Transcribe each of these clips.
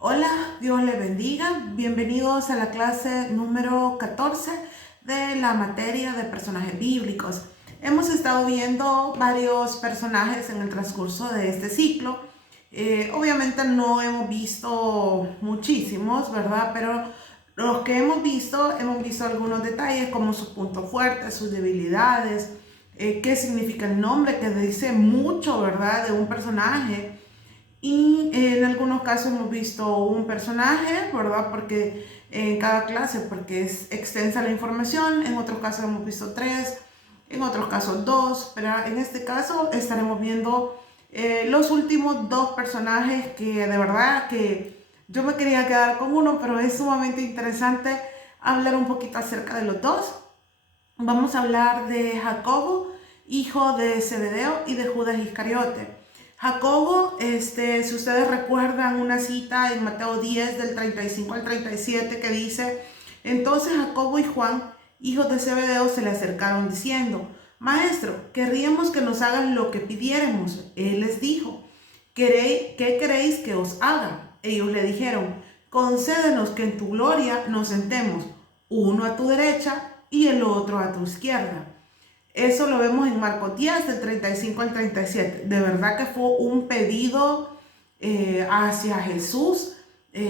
Hola, Dios les bendiga. Bienvenidos a la clase número 14 de la materia de personajes bíblicos. Hemos estado viendo varios personajes en el transcurso de este ciclo. Obviamente no hemos visto muchísimos, ¿verdad? Pero los que hemos visto algunos detalles como sus puntos fuertes, sus debilidades, qué significa el nombre, que dice mucho, ¿verdad? De un personaje. Y en algunos casos hemos visto un personaje, ¿verdad? Porque en cada clase, porque es extensa la información. En otros casos hemos visto tres, en otros casos dos, pero en este caso estaremos viendo los últimos dos personajes que de verdad que yo me quería quedar con uno, pero es sumamente interesante hablar un poquito acerca de los dos. Vamos a hablar de Jacobo, hijo de Zebedeo, y de Judas Iscariote. Jacobo, si ustedes recuerdan una cita en Mateo 10 del 35 al 37 que dice: entonces Jacobo y Juan, hijos de Zebedeo, se le acercaron diciendo: Maestro, querríamos que nos hagas lo que pidiéramos. Él les dijo: ¿qué queréis que os haga? Ellos le dijeron: concédenos que en tu gloria nos sentemos, uno a tu derecha y el otro a tu izquierda. Eso lo vemos en Marcos 10, del 35 al 37. De verdad que fue un pedido hacia Jesús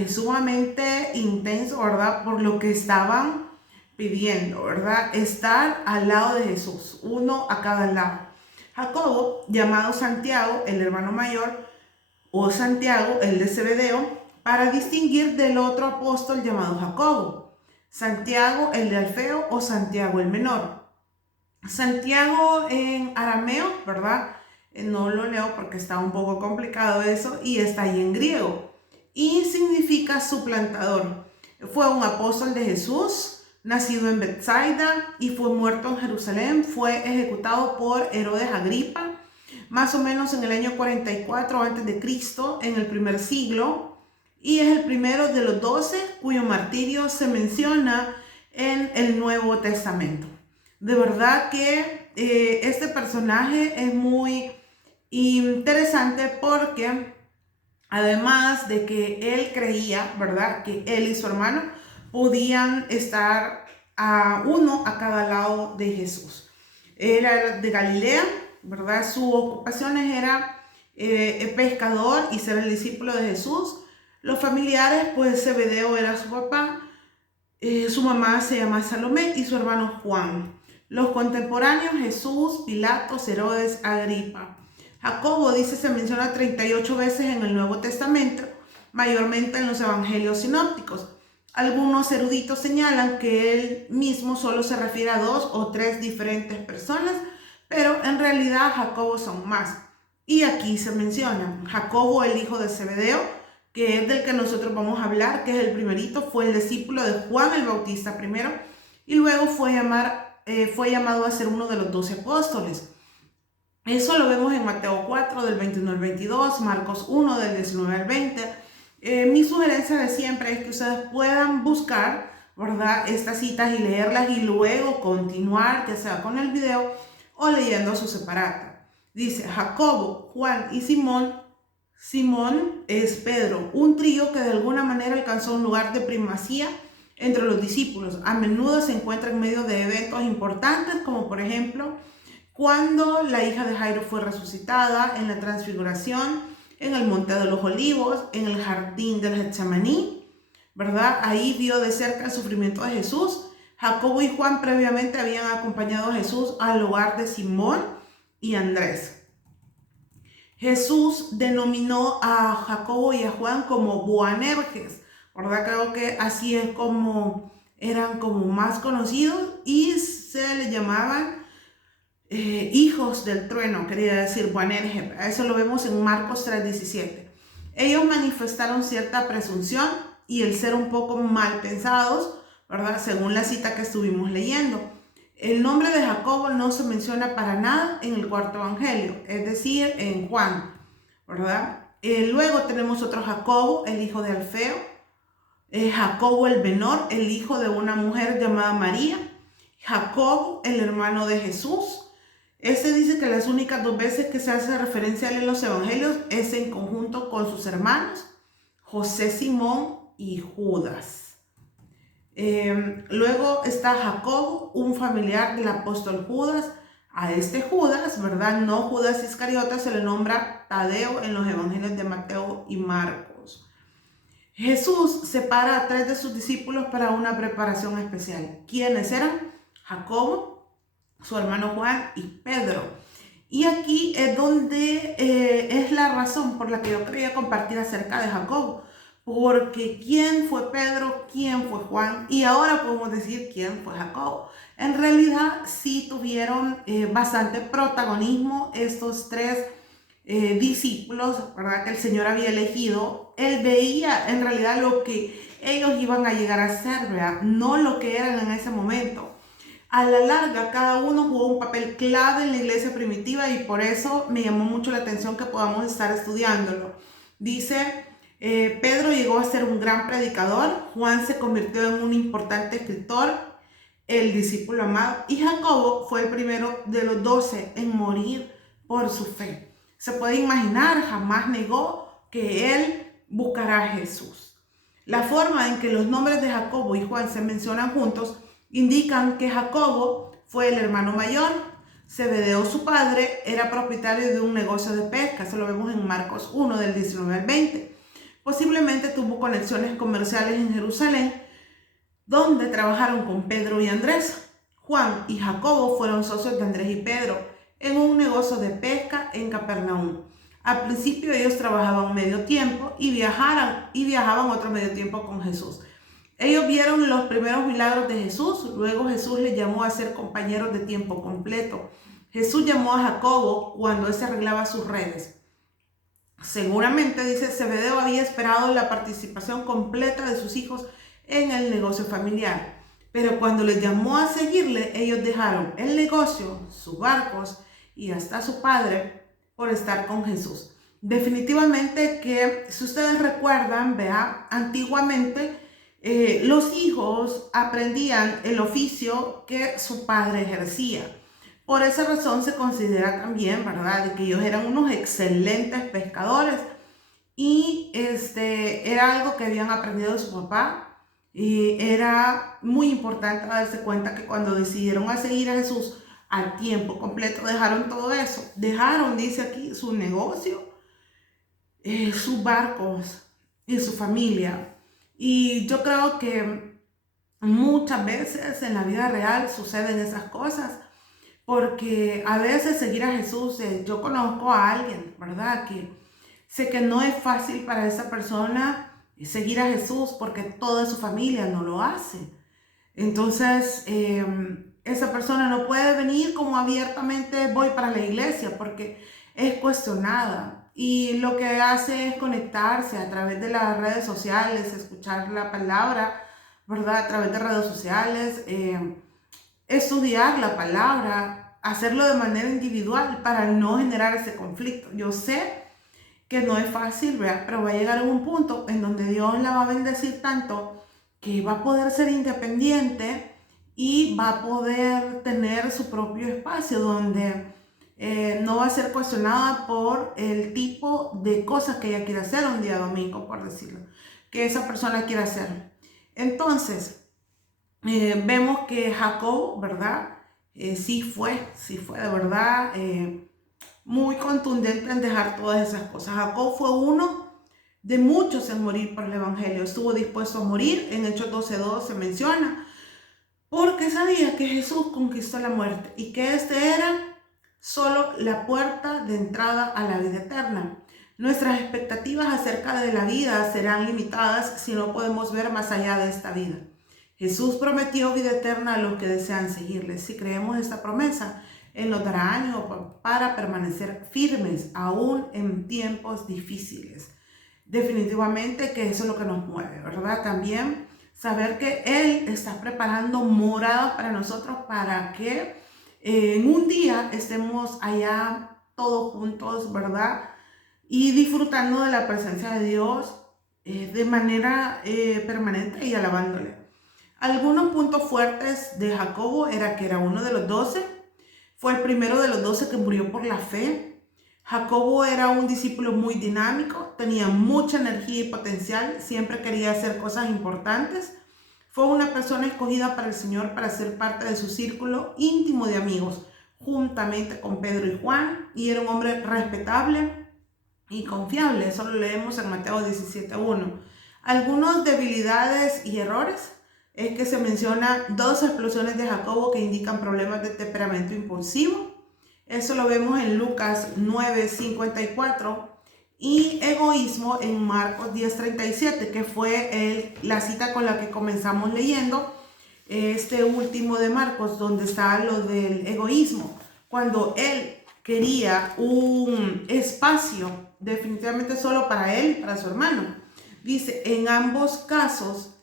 sumamente intenso, ¿verdad? Por lo que estaban pidiendo, ¿verdad? Estar al lado de Jesús, uno a cada lado. Jacobo, llamado Santiago, el hermano mayor, o Santiago, el de Zebedeo, para distinguir del otro apóstol llamado Jacobo. Santiago, el de Alfeo, o Santiago el menor. Santiago en arameo, ¿verdad? No lo leo porque está un poco complicado eso, y está ahí en griego. Y significa suplantador. Fue un apóstol de Jesús, nacido en Bethsaida y fue muerto en Jerusalén. Fue ejecutado por Herodes Agripa, más o menos en el año 44 a.C., en el primer siglo. Y es el primero de los 12 cuyo martirio se menciona en el Nuevo Testamento. De verdad que este personaje es muy interesante porque además de que él creía, ¿verdad?, que él y su hermano podían estar a uno a cada lado de Jesús. Él era de Galilea, ¿verdad? Su ocupación era pescador y ser el discípulo de Jesús. Los familiares, pues Zebedeo era su papá, su mamá se llama Salomé y su hermano Juan. Los contemporáneos: Jesús, Pilatos, Herodes, Agripa. Jacobo, dice, se menciona 38 veces en el Nuevo Testamento, mayormente en los evangelios sinópticos. Algunos eruditos señalan que él mismo solo se refiere a 2 o 3 diferentes personas, pero en realidad Jacobo son más. Y aquí se menciona Jacobo, el hijo de Zebedeo, que es del que nosotros vamos a hablar, que es el primerito, fue el discípulo de Juan el Bautista primero, y luego fue llamado a ser uno de los 12 apóstoles. Eso lo vemos en Mateo 4, del 21 al 22, Marcos 1, del 19 al 20. Mi sugerencia de siempre es que ustedes puedan buscar, ¿verdad?, estas citas y leerlas y luego continuar, ya sea con el video o leyendo su separata. Dice: Jacobo, Juan y Simón. Simón es Pedro, un trío que de alguna manera alcanzó un lugar de primacía entre los discípulos. A menudo se encuentra en medio de eventos importantes, como por ejemplo cuando la hija de Jairo fue resucitada, en la transfiguración, en el Monte de los Olivos, en el jardín del Getsemaní, ¿verdad? Ahí vio de cerca el sufrimiento de Jesús. Jacobo y Juan previamente habían acompañado a Jesús al hogar de Simón y Andrés. Jesús denominó a Jacobo y a Juan como Boanerges, ¿verdad? Creo que así es como eran como más conocidos, y se les llamaban hijos del trueno, quería decir Boanerges. Eso lo vemos en Marcos 3:17. Ellos manifestaron cierta presunción y el ser un poco mal pensados, ¿verdad?, según la cita que estuvimos leyendo. El nombre de Jacobo no se menciona para nada en el cuarto evangelio, es decir, en Juan, ¿verdad? Luego tenemos otro Jacobo, el hijo de Alfeo. Jacobo el menor, el hijo de una mujer llamada María. Jacobo, el hermano de Jesús. Este dice que las únicas 2 veces que se hace referencia a él en los evangelios es en conjunto con sus hermanos. José, Simón y Judas. Luego está Jacobo, un familiar del apóstol Judas. A este Judas, ¿verdad? No Judas Iscariote, se le nombra Tadeo en los evangelios de Mateo y Marcos. Jesús separa a 3 de sus discípulos para una preparación especial. ¿Quiénes eran? Jacobo, su hermano Juan y Pedro. Y aquí es donde es la razón por la que yo quería compartir acerca de Jacobo. Porque ¿quién fue Pedro? ¿Quién fue Juan? Y ahora podemos decir quién fue Jacobo. En realidad sí tuvieron bastante protagonismo estos 3 discípulos, ¿verdad? Que el Señor había elegido. Él veía en realidad lo que ellos iban a llegar a ser, ¿verdad? No lo que eran en ese momento. A la larga, cada uno jugó un papel clave en la iglesia primitiva y por eso me llamó mucho la atención que podamos estar estudiándolo. Dice, Pedro llegó a ser un gran predicador, Juan se convirtió en un importante escritor, el discípulo amado, y Jacobo fue el primero de los 12 en morir por su fe. Se puede imaginar, jamás negó que él buscará a Jesús. La forma en que los nombres de Jacobo y Juan se mencionan juntos indican que Jacobo fue el hermano mayor. Zebedeo, su padre, era propietario de un negocio de pesca. Eso lo vemos en Marcos 1, del 19 al 20. Posiblemente tuvo conexiones comerciales en Jerusalén, donde trabajaron con Pedro y Andrés. Juan y Jacobo fueron socios de Andrés y Pedro en un negocio de pesca en Capernaum. Al principio ellos trabajaban medio tiempo y viajaban otro medio tiempo con Jesús. Ellos vieron los primeros milagros de Jesús, luego Jesús les llamó a ser compañeros de tiempo completo. Jesús llamó a Jacobo cuando él se arreglaba sus redes. Seguramente, dice, Zebedeo había esperado la participación completa de sus hijos en el negocio familiar. Pero cuando les llamó a seguirle, ellos dejaron el negocio, sus barcos y hasta su padre por estar con Jesús. Definitivamente que, si ustedes recuerdan, vea, antiguamente los hijos aprendían el oficio que su padre ejercía. Por esa razón se considera también, ¿verdad?, de que ellos eran unos excelentes pescadores y era algo que habían aprendido de su papá. Y era muy importante darse cuenta que cuando decidieron a seguir a Jesús al tiempo completo, dejaron todo eso. Dejaron, dice aquí, su negocio, sus barcos y su familia. Y yo creo que muchas veces en la vida real suceden esas cosas, porque a veces seguir a Jesús, yo conozco a alguien, ¿verdad?, que sé que no es fácil para esa persona seguir a Jesús porque toda su familia no lo hace. Entonces, esa persona no puede venir como abiertamente voy para la iglesia porque es cuestionada. Y lo que hace es conectarse a través de las redes sociales, escuchar la palabra, ¿verdad?, a través de redes sociales, estudiar la palabra, hacerlo de manera individual para no generar ese conflicto. Yo sé que no es fácil, ¿verdad?, pero va a llegar a un punto en donde Dios la va a bendecir tanto que va a poder ser independiente y va a poder tener su propio espacio donde no va a ser cuestionada por el tipo de cosas que ella quiere hacer un día domingo, por decirlo, que esa persona quiere hacer. Entonces, vemos que Jacob, ¿verdad?, sí fue de verdad muy contundente en dejar todas esas cosas. Jacob fue uno de muchos en morir por el evangelio. Estuvo dispuesto a morir. En Hechos 12:2 se menciona, porque sabía que Jesús conquistó la muerte y que era solo la puerta de entrada a la vida eterna. Nuestras expectativas acerca de la vida serán limitadas si no podemos ver más allá de esta vida. Jesús prometió vida eterna a los que desean seguirle. Si creemos esta promesa, Él nos dará ánimo para permanecer firmes aún en tiempos difíciles. Definitivamente que eso es lo que nos mueve, ¿verdad? También saber que Él está preparando moradas para nosotros para que en un día estemos allá todos juntos, ¿verdad?, y disfrutando de la presencia de Dios de manera permanente y alabándole. Algunos puntos fuertes de Jacobo era que era uno de los 12, fue el primero de los 12 que murió por la fe. Jacobo era un discípulo muy dinámico, tenía mucha energía y potencial, siempre quería hacer cosas importantes. Fue una persona escogida para el Señor para ser parte de su círculo íntimo de amigos, juntamente con Pedro y Juan, y era un hombre respetable y confiable. Eso lo leemos en Mateo 17:1. Algunas debilidades y errores es que se menciona dos explosiones de Jacobo que indican problemas de temperamento impulsivo. Eso lo vemos en Lucas 9:54 y egoísmo en Marcos 10:37, que fue la cita con la que comenzamos leyendo este último de Marcos, donde está lo del egoísmo. Cuando él quería un espacio definitivamente solo para él y para su hermano. Dice, en ambos casos,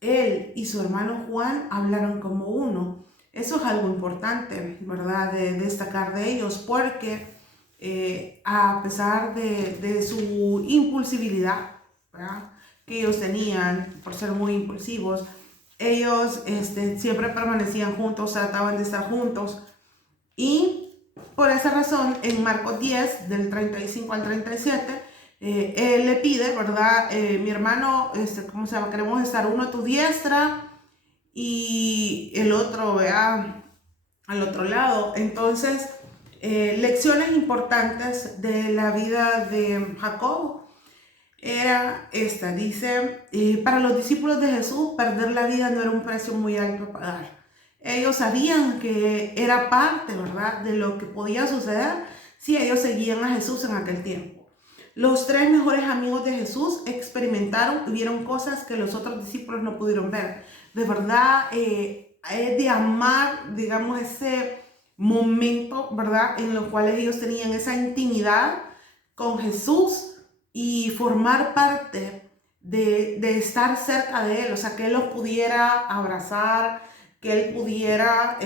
él y su hermano Juan hablaron como uno. Eso es algo importante, ¿verdad? De destacar de ellos, porque a pesar de su impulsividad, ¿verdad?, que ellos tenían por ser muy impulsivos, ellos siempre permanecían juntos, trataban de estar juntos. Y por esa razón, en Marcos 10, del 35 al 37, él le pide, ¿verdad? Mi hermano, ¿cómo se llama? Queremos estar uno a tu diestra y el otro, vea, al otro lado. Entonces, lecciones importantes de la vida de Jacob era esta. Dice, para los discípulos de Jesús, perder la vida no era un precio muy alto a pagar. Ellos sabían que era parte, ¿verdad?, de lo que podía suceder si ellos seguían a Jesús en aquel tiempo. Los tres mejores amigos de Jesús experimentaron y vieron cosas que los otros discípulos no pudieron ver. De verdad, es de amar, digamos, ese momento, ¿verdad?, en los cuales ellos tenían esa intimidad con Jesús y formar parte de estar cerca de Él. O sea, que Él los pudiera abrazar, que Él pudiera,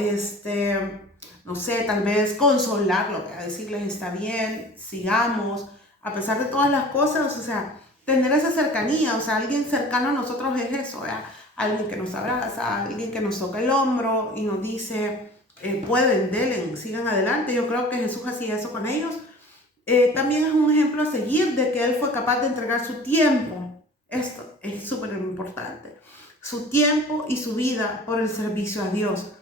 no sé, tal vez consolarlo, decirles, está bien, sigamos, a pesar de todas las cosas. O sea, tener esa cercanía, o sea, alguien cercano a nosotros es eso, ¿verdad? Alguien que nos abraza, alguien que nos toca el hombro y nos dice, pueden, denle, sigan adelante. Yo creo que Jesús hacía eso con ellos. También es un ejemplo a seguir de que Él fue capaz de entregar su tiempo. Esto es súper importante. Su tiempo y su vida por el servicio a Dios,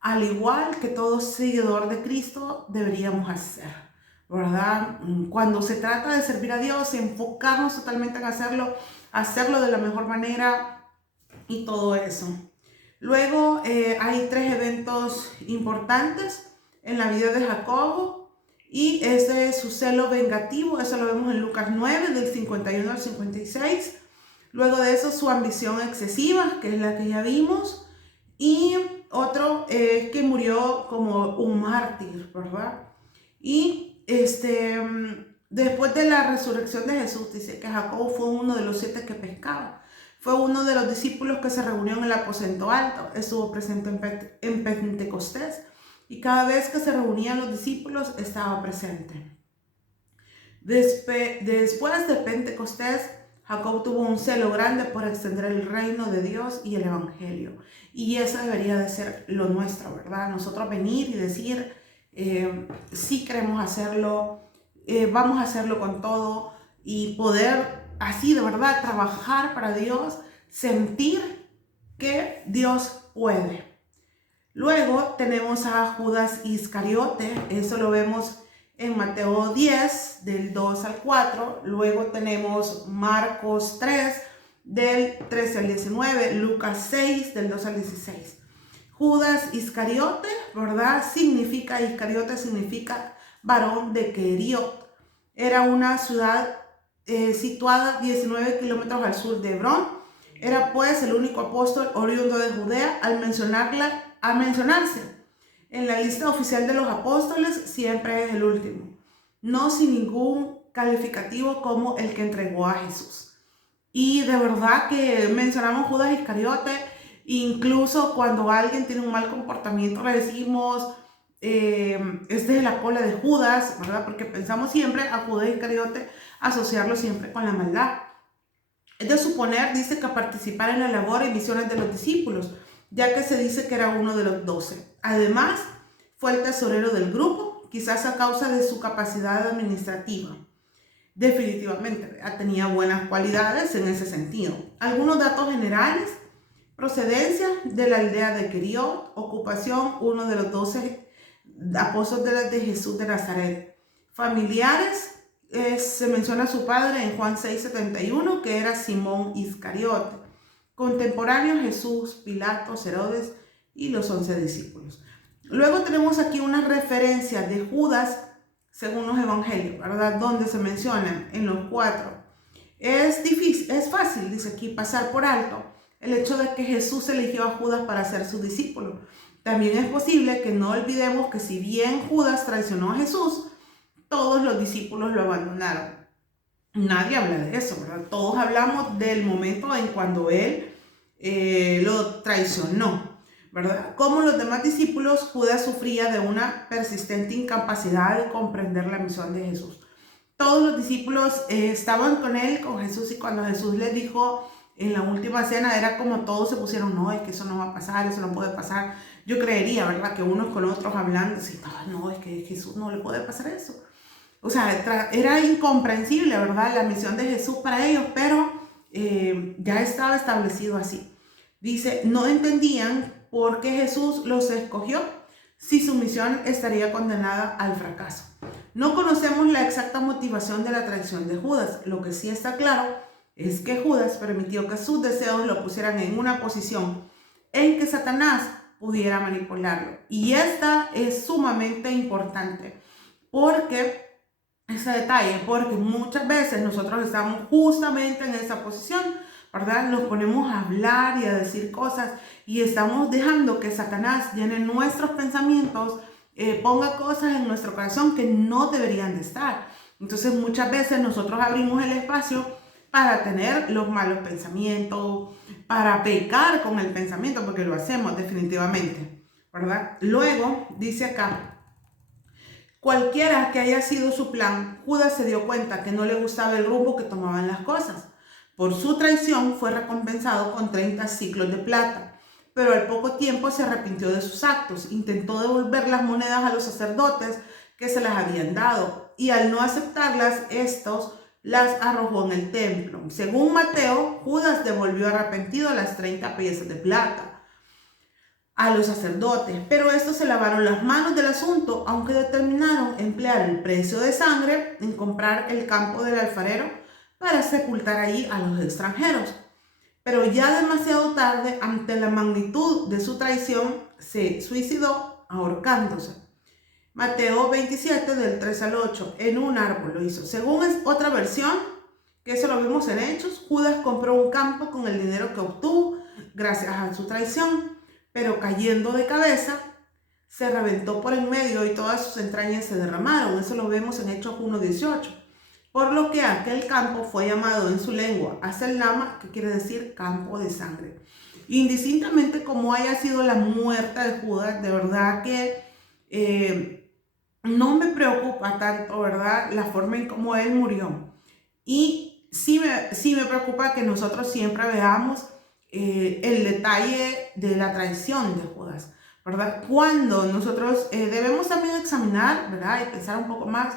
al igual que todo seguidor de Cristo deberíamos hacer, ¿verdad? Cuando se trata de servir a Dios, enfocarnos totalmente en hacerlo de la mejor manera y todo eso. Luego hay tres eventos importantes en la vida de Jacobo, y ese es su celo vengativo. Eso lo vemos en Lucas 9, del 51 al 56. Luego de eso, su ambición excesiva, que es la que ya vimos. Y otro es que murió como un mártir, ¿verdad? Y después de la resurrección de Jesús, dice que Jacobo fue uno de los 7 que pescaba. Fue uno de los discípulos que se reunió en el aposento alto. Estuvo presente en Pentecostés. Y cada vez que se reunían los discípulos, estaba presente. Después de Pentecostés, Jacob tuvo un celo grande por extender el reino de Dios y el evangelio. Y eso debería de ser lo nuestro, ¿verdad? Nosotros venir y decir, sí queremos hacerlo, vamos a hacerlo con todo, y poder así de verdad trabajar para Dios, sentir que Dios puede. Luego tenemos a Judas Iscariote. Eso lo vemos en Mateo 10, del 2 al 4. Luego tenemos Marcos 3, del 13 al 19. Lucas 6, del 2 al 16. Judas Iscariote, ¿verdad? Iscariote significa varón de Queriot. Era una ciudad situada 19 kilómetros al sur de Hebrón. Era pues el único apóstol oriundo de Judea. Al mencionarse en la lista oficial de los apóstoles, siempre es el último, no sin ningún calificativo como el que entregó a Jesús. Y de verdad que mencionamos Judas Iscariote, incluso cuando alguien tiene un mal comportamiento le decimos, es de la cola de Judas, ¿verdad? Porque pensamos siempre a Judas Iscariote, asociarlo siempre con la maldad. Es de suponer, dice, que participar en la labor y misiones de los discípulos, ya que se dice que era uno de los 12. Además, fue el tesorero del grupo, quizás a causa de su capacidad administrativa. Definitivamente, tenía buenas cualidades en ese sentido. Algunos datos generales: procedencia de la aldea de Queriot, ocupación, uno de los 12 apóstoles de Jesús de Nazaret. Familiares, se menciona a su padre en Juan 6:71, que era Simón Iscariote. Contemporáneo: Jesús, Pilatos, Herodes y los 11 discípulos. Luego tenemos aquí una referencia de Judas según los evangelios, ¿verdad? Donde se mencionan en los 4. Es fácil, dice aquí, pasar por alto el hecho de que Jesús eligió a Judas para ser su discípulo. También es posible que no olvidemos que si bien Judas traicionó a Jesús, todos los discípulos lo abandonaron. Nadie habla de eso, ¿verdad? Todos hablamos del momento en cuando él lo traicionó, ¿verdad? Como los demás discípulos, Judas sufría de una persistente incapacidad de comprender la misión de Jesús. Todos los discípulos estaban con él, con Jesús, y cuando Jesús les dijo en la última cena, era como todos se pusieron: no, es que eso no va a pasar, eso no puede pasar. Yo creería, ¿verdad?, que unos con otros hablando, así, no, es que Jesús no le puede pasar eso. O sea, era incomprensible, ¿verdad?, la misión de Jesús para ellos, pero ya estaba establecido así. Dice, no entendían por qué Jesús los escogió si su misión estaría condenada al fracaso. No conocemos la exacta motivación de la traición de Judas. Lo que sí está claro es que Judas permitió que sus deseos lo pusieran en una posición en que Satanás pudiera manipularlo. Y esta es sumamente importante, porque ese detalle, porque muchas veces nosotros estamos justamente en esa posición, ¿verdad? Nos ponemos a hablar y a decir cosas y estamos dejando que Satanás llene nuestros pensamientos, ponga cosas en nuestro corazón que no deberían de estar. Entonces muchas veces nosotros abrimos el espacio para tener los malos pensamientos, para pecar con el pensamiento, porque lo hacemos definitivamente, ¿verdad? Luego dice acá, cualquiera que haya sido su plan, Judas se dio cuenta que no le gustaba el rumbo que tomaban las cosas. Por su traición fue recompensado con 30 siclos de plata, pero al poco tiempo se arrepintió de sus actos, intentó devolver las monedas a los sacerdotes que se las habían dado, y al no aceptarlas, estos las arrojó en el templo. Según Mateo, Judas devolvió arrepentido las 30 piezas de plata a los sacerdotes, pero estos se lavaron las manos del asunto, aunque determinaron emplear el precio de sangre en comprar el campo del alfarero para sepultar ahí a los extranjeros. Pero ya demasiado tarde, ante la magnitud de su traición, se suicidó ahorcándose. Mateo 27, del 3 al 8, en un árbol lo hizo. Según otra versión, que eso lo vimos en Hechos, Judas compró un campo con el dinero que obtuvo gracias a su traición, pero cayendo de cabeza, se reventó por en medio y todas sus entrañas se derramaron. Eso lo vemos en Hechos 1:18. Por lo que aquel campo fue llamado en su lengua Hazel-Lama, que quiere decir campo de sangre. Indistintamente como haya sido la muerte de Judas, de verdad que no me preocupa tanto, ¿verdad?, la forma en cómo él murió. Y sí me preocupa que nosotros siempre veamos el detalle de la traición de Judas, ¿verdad? Cuando nosotros debemos también examinar, ¿verdad?, y pensar un poco más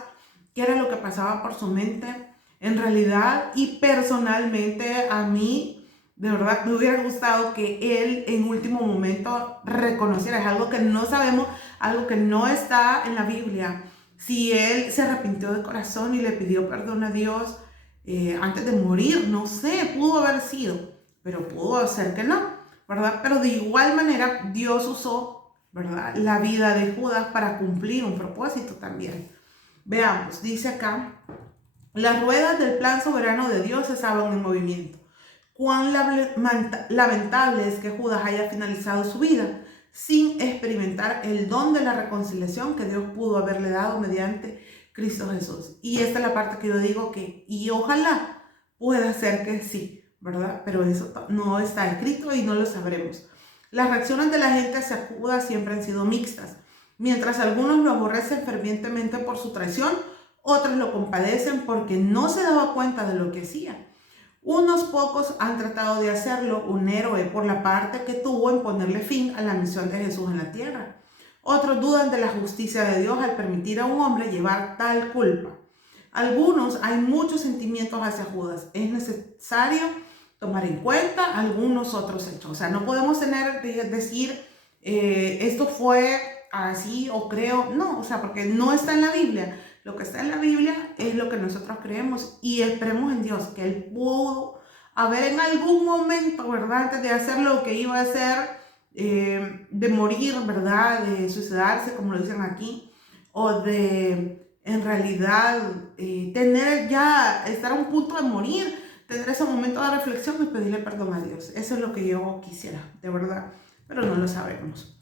qué era lo que pasaba por su mente en realidad. Y personalmente a mí de verdad me hubiera gustado que él en último momento reconociera. Es algo que no sabemos, algo que no está en la Biblia, si él se arrepintió de corazón y le pidió perdón a Dios antes de morir. No sé, pudo haber sido, pero pudo ser que no, ¿verdad? Pero de igual manera Dios usó, ¿verdad?, la vida de Judas para cumplir un propósito también. Veamos, dice acá, las ruedas del plan soberano de Dios estaban en movimiento. Cuán lamentable es que Judas haya finalizado su vida sin experimentar el don de la reconciliación que Dios pudo haberle dado mediante Cristo Jesús. Y esta es la parte que yo digo que, y ojalá pueda ser que sí, ¿verdad? Pero eso no está escrito y no lo sabremos. Las reacciones de la gente hacia Judas siempre han sido mixtas. Mientras algunos lo aborrecen fervientemente por su traición, otros lo compadecen porque no se daba cuenta de lo que hacía. Unos pocos han tratado de hacerlo un héroe por la parte que tuvo en ponerle fin a la misión de Jesús en la tierra. Otros dudan de la justicia de Dios al permitir a un hombre llevar tal culpa. Algunos, hay muchos sentimientos hacia Judas. Es necesario tomar en cuenta algunos otros hechos. O sea, no podemos decir esto fue así o creo. No, o sea, porque no está en la Biblia. Lo que está en la Biblia es lo que nosotros creemos y esperemos en Dios que Él pudo haber en algún momento, ¿verdad? Antes de hacer lo que iba a hacer, de morir, ¿verdad? De suicidarse, como lo dicen aquí, o de en realidad estar a un punto de morir, tener ese momento de reflexión y pedirle perdón a Dios. Eso es lo que yo quisiera, de verdad, pero no lo sabemos.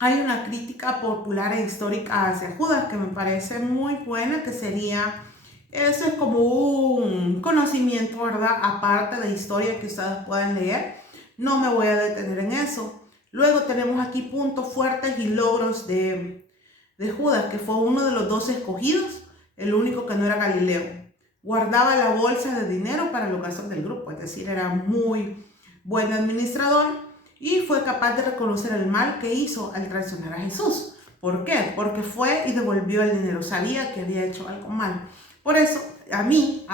Hay una crítica popular e histórica hacia Judas que me parece muy buena, que sería, eso es como un conocimiento, ¿verdad? Aparte de historia que ustedes pueden leer. No me voy a detener en eso. Luego tenemos aquí puntos fuertes y logros de Judas, que fue uno de los 12 escogidos, el único que no era Galileo. Guardaba la bolsa de dinero para los gastos del grupo, es decir, era muy buen administrador y fue capaz de reconocer el mal que hizo al traicionar a Jesús. ¿Por qué? Porque fue y devolvió el dinero, sabía que había hecho algo mal. Por eso, a mí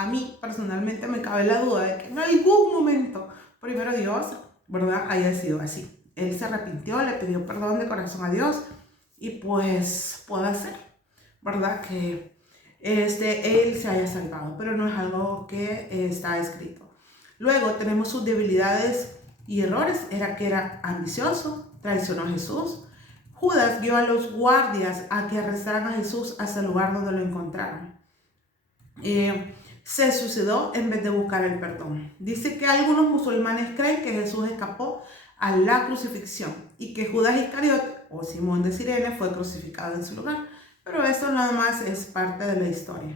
personalmente me cabe la duda de que en algún momento, primero Dios, ¿verdad?, haya sido así. Él se arrepintió, le pidió perdón de corazón a Dios y pues puede ser, ¿verdad?, que él se haya salvado, pero no es algo que está escrito. Luego tenemos sus debilidades y errores. Era ambicioso, traicionó a Jesús. Judas guió a los guardias a que arrestaran a Jesús hasta el lugar donde lo encontraron. Se suicidó en vez de buscar el perdón. Dice que algunos musulmanes creen que Jesús escapó a la crucifixión y que Judas Iscariote o Simón de Cirene fue crucificado en su lugar. Pero esto nada más es parte de la historia.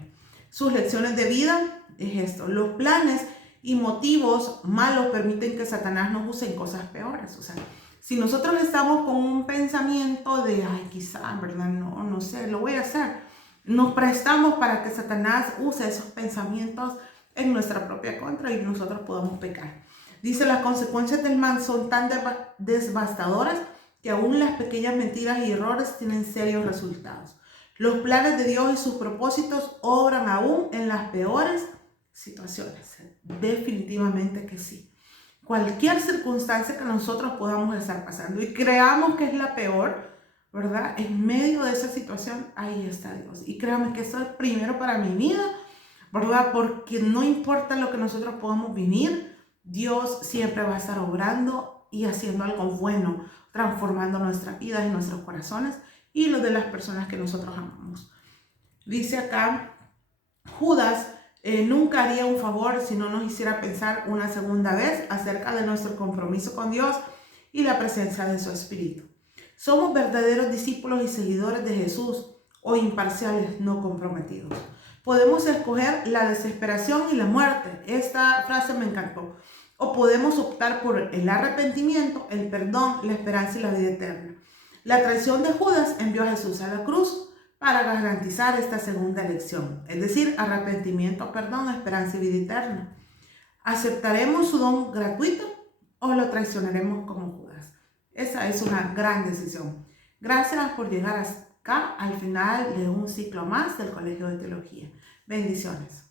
Sus lecciones de vida es esto: los planes y motivos malos permiten que Satanás nos use en cosas peores. O sea, si nosotros estamos con un pensamiento de, ay, quizá, ¿verdad? No sé, lo voy a hacer. Nos prestamos para que Satanás use esos pensamientos en nuestra propia contra y nosotros podamos pecar. Dice, las consecuencias del mal son tan devastadoras que aún las pequeñas mentiras y errores tienen serios resultados. Los planes de Dios y sus propósitos obran aún en las peores situaciones. Definitivamente que sí. Cualquier circunstancia que nosotros podamos estar pasando y creamos que es la peor, ¿verdad?, en medio de esa situación, ahí está Dios. Y créanme que eso es primero para mi vida, ¿verdad? Porque no importa lo que nosotros podamos vivir, Dios siempre va a estar obrando y haciendo algo bueno, transformando nuestras vidas y nuestros corazones y los de las personas que nosotros amamos. Dice acá, Judas nunca haría un favor si no nos hiciera pensar una segunda vez acerca de nuestro compromiso con Dios y la presencia de su Espíritu. ¿Somos verdaderos discípulos y seguidores de Jesús o imparciales no comprometidos? Podemos escoger la desesperación y la muerte. Esta frase me encantó. O podemos optar por el arrepentimiento, el perdón, la esperanza y la vida eterna. La traición de Judas envió a Jesús a la cruz para garantizar esta segunda elección, es decir, arrepentimiento, perdón, esperanza y vida eterna. ¿Aceptaremos su don gratuito o lo traicionaremos como Judas? Esa es una gran decisión. Gracias por llegar acá al final de un ciclo más del Colegio de Teología. Bendiciones.